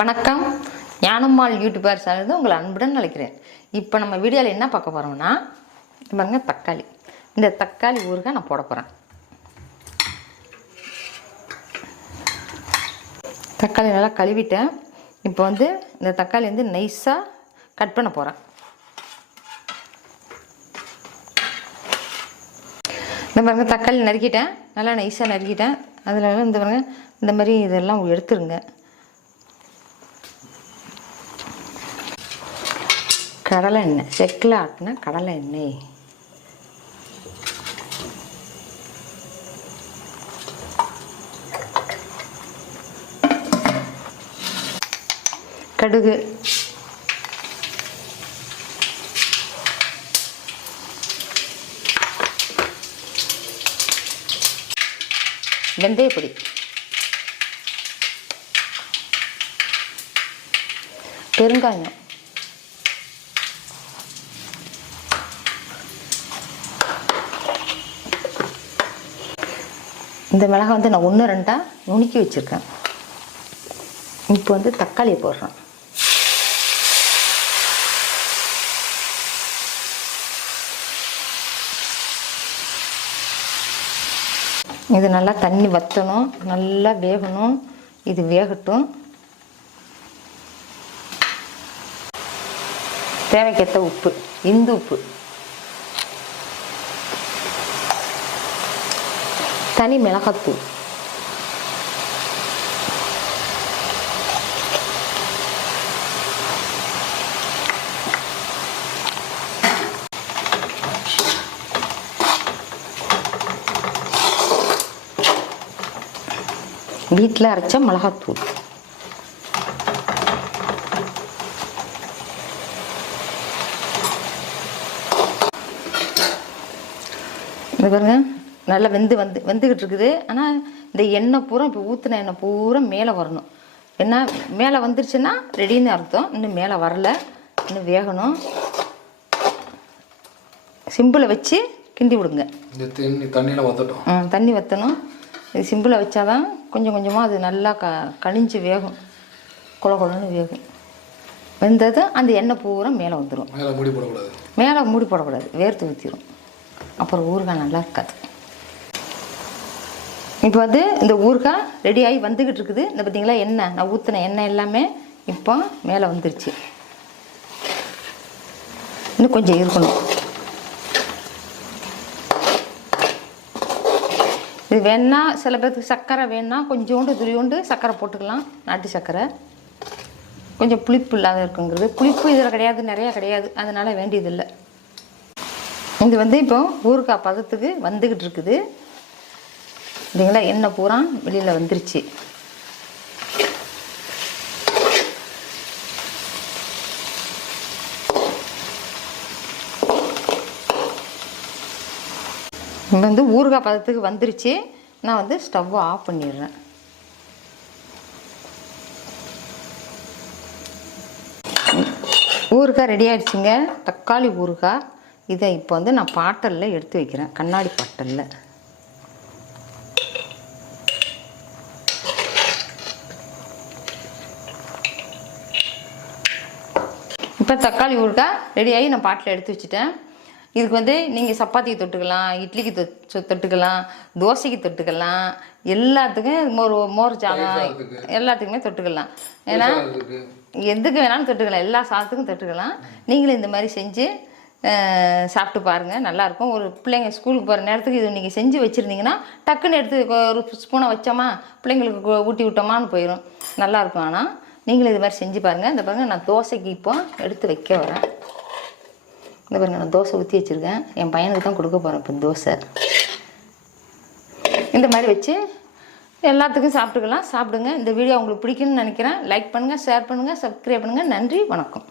வணக்கம். Gnanammal YouTuber channel உங்களை அன்புடன் நினைக்கிறேன் இப்போ நம்ம வீடியோவில் என்ன பார்க்க போகிறோம்னா பாருங்க தக்காளி. இந்த தக்காளி ஊறுகாய் நான் போட போகிறேன் தக்காளி நல்லா கழுவிட்டேன். இப்போ வந்து இந்த தக்காளி வந்து நைஸாக கட் பண்ண போகிறேன் இந்த பாருங்க தக்காளி நறுக்கிட்டேன். நல்லா நைஸாக நறுக்கிட்டேன். அதில் இந்த பாருங்க இந்த மாதிரி இதெல்லாம் எடுத்துருங்க. கடலை எண்ணெய். செக்கில் ஆட்டின கடலை எண்ணெய். கடுகு. வெந்தயப்பொடி பெருங்காயம். இந்த மிளகாய் வந்து நான் ஒன்று ரெண்டாக நுணுக்கி வச்சுருக்கேன். இப்போ வந்து தக்காளியை போடுறேன். இது நல்லா தண்ணி வற்றணும் நல்லா வேகணும். இது வேகட்டும். தேவைக்கேற்ற உப்பு இந்து உப்பு. தனி மிளகாத்தூள் வீட்டில் அரைச்ச மிளகாத்தூள் இது பாருங்க. நல்லா வெந்து வந்து வெந்துக்கிட்டு இருக்குது ஆனால் இந்த எண்ணெய் பூரா இப்போ ஊற்றின எண்ணெய் பூரா மேலே வரணும். என்ன மேலே வந்துருச்சுன்னா ரெடின்னு அர்த்தம். இன்னும் மேலே வரல. இன்னும் வேகணும். சிம்பிளை வச்சு கிண்டி விடுங்க. தண்ணி தண்ணியில் வத்தட்டும். ம், தண்ணி வற்றணும் இது சிம்பிளை வச்சாதான் கொஞ்சம் கொஞ்சமாக அது நல்லா க கனிஞ்சு வேகும். குல குலன்னு வேகும். வெந்ததும் அந்த எண்ணெய் பூரா மேலே வந்துடும் மேலே மூடி போடக்கூடாது. மேலே மூடி போடக்கூடாது. வேர்த்து ஊற்றிடும் அப்புறம் ஊறுகாய் நல்லா இருக்காது. இப்போ வந்து இந்த ஊறுகாய் ரெடி ஆகி வந்துக்கிட்டு இருக்குது இந்த பார்த்தீங்களா எண்ணெய். நான் ஊற்றின எண்ணெய் எல்லாமே இப்போ மேலே வந்துருச்சு. இன்னும் கொஞ்சம் இருக்கணும். இது வேணால் சில பேர்த்துக்கு சர்க்கரை வேணால் கொஞ்சோண்டு துளியோண்டு சர்க்கரை போட்டுக்கலாம். நாட்டு சர்க்கரை. கொஞ்சம் புளிப்பு இல்லாத இருக்குங்கிறது. புளிப்பு இதில் கிடையாது நிறையா கிடையாது. அதனால் வேண்டியதில்லை. இது வந்து இப்போ ஊறுகாய் பதத்துக்கு வந்துக்கிட்டு இருக்குது இல்லைங்களா எண்ணெய் பூரா வெளியில் வந்துருச்சு. வந்து ஊறுகாய் பதத்துக்கு வந்துருச்சு. நான் வந்து ஸ்டவ்வை ஆஃப் பண்ணிடுறேன். ஊறுகாய் ரெடி ஆயிடுச்சுங்க. தக்காளி ஊறுகாய். இதை இப்போ வந்து நான் பாட்டலில் எடுத்து வைக்கிறேன். கண்ணாடி பாட்டலில். இப்போ தக்காளி ஊறுகாய் ரெடி ஆகி நான் பாட்டில் எடுத்து வச்சுட்டேன். இதுக்கு வந்து நீங்கள் சப்பாத்திக்கு தொட்டுக்கலாம் இட்லிக்கு தொட்டுக்கலாம் தோசைக்கு தொட்டுக்கலாம். எல்லாத்துக்கும் மோர் மோர் சாதம். எல்லாத்துக்குமே தொட்டுக்கலாம். ஏன்னா எதுக்கு வேணாலும் தொட்டுக்கலாம் எல்லா சாதத்துக்கும் தொட்டுக்கலாம். நீங்களும் இந்த மாதிரி செஞ்சு சாப்பிட்டு பாருங்கள் நல்லாயிருக்கும் ஒரு பிள்ளைங்க ஸ்கூலுக்கு போகிற நேரத்துக்கு இது நீங்கள் செஞ்சு வச்சுருந்தீங்கன்னா டக்குன்னு எடுத்து ஒரு ஸ்பூனை வச்சோமா பிள்ளைங்களுக்கு ஊட்டி விட்டோமான்னு போயிடும் நல்லாயிருக்கும் ஆனால் நீங்களும் இது மாதிரி செஞ்சு பாருங்கள் இந்த பாருங்கள் நான் தோசைக்கு இப்போ எடுத்து வைக்க வரேன். இந்த பாருங்கள் நான் தோசை ஊற்றி வச்சுருக்கேன். என் பையனுக்கு தான் கொடுக்க போகிறேன் இப்போ தோசை. இந்த மாதிரி வச்சு எல்லாத்துக்கும் சாப்பிட்டுக்கலாம். சாப்பிடுங்க. இந்த வீடியோ உங்களுக்கு பிடிக்கும்னு நினைக்கிறேன். லைக் பண்ணுங்கள் ஷேர் பண்ணுங்கள் சப்ஸ்கிரைப் பண்ணுங்கள் நன்றி வணக்கம்.